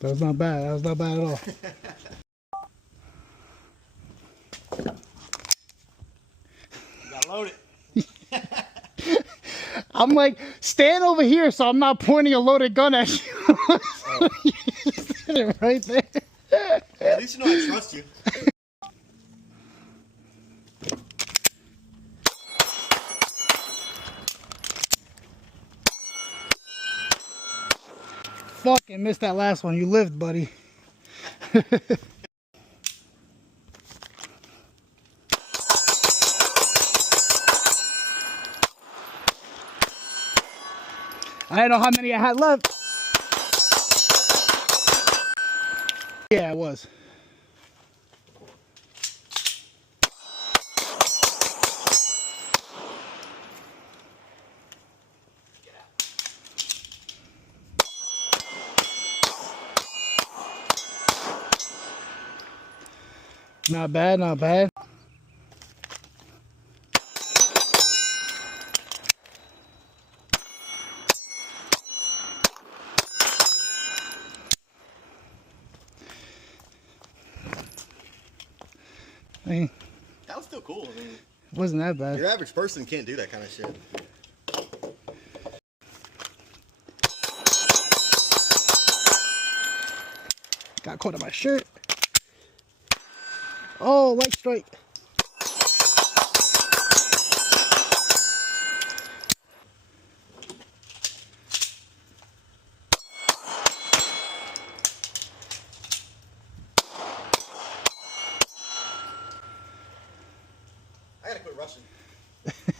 That was not bad. That was not bad at all. You gotta load it. I'm like, stand over here so I'm not pointing a loaded gun at you. Oh. Standing right there. At least you know I trust you. Fucking missed that last one. You lived, buddy. I didn't know how many I had left. Yeah, it was. Not bad, not bad. I mean, That was still cool. I mean, it wasn't that bad. your average person can't do that kind of shit. Got caught in my shirt. Oh, light strike. I gotta quit rushing.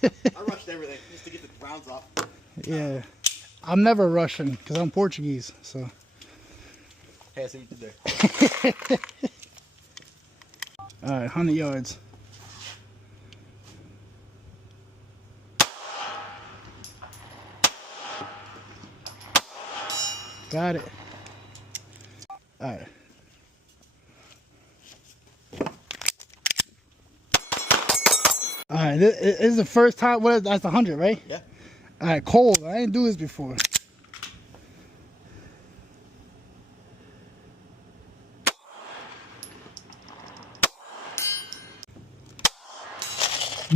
I rushed everything just to get the rounds off. Yeah. I'm never Russian because I'm Portuguese, so. Hey, I see what you did there. All right, 100 yards. Got it. All right. All right, this is the first time. What? That's 100, right? Yeah. All right, cold. I didn't do this before.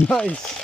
Nice.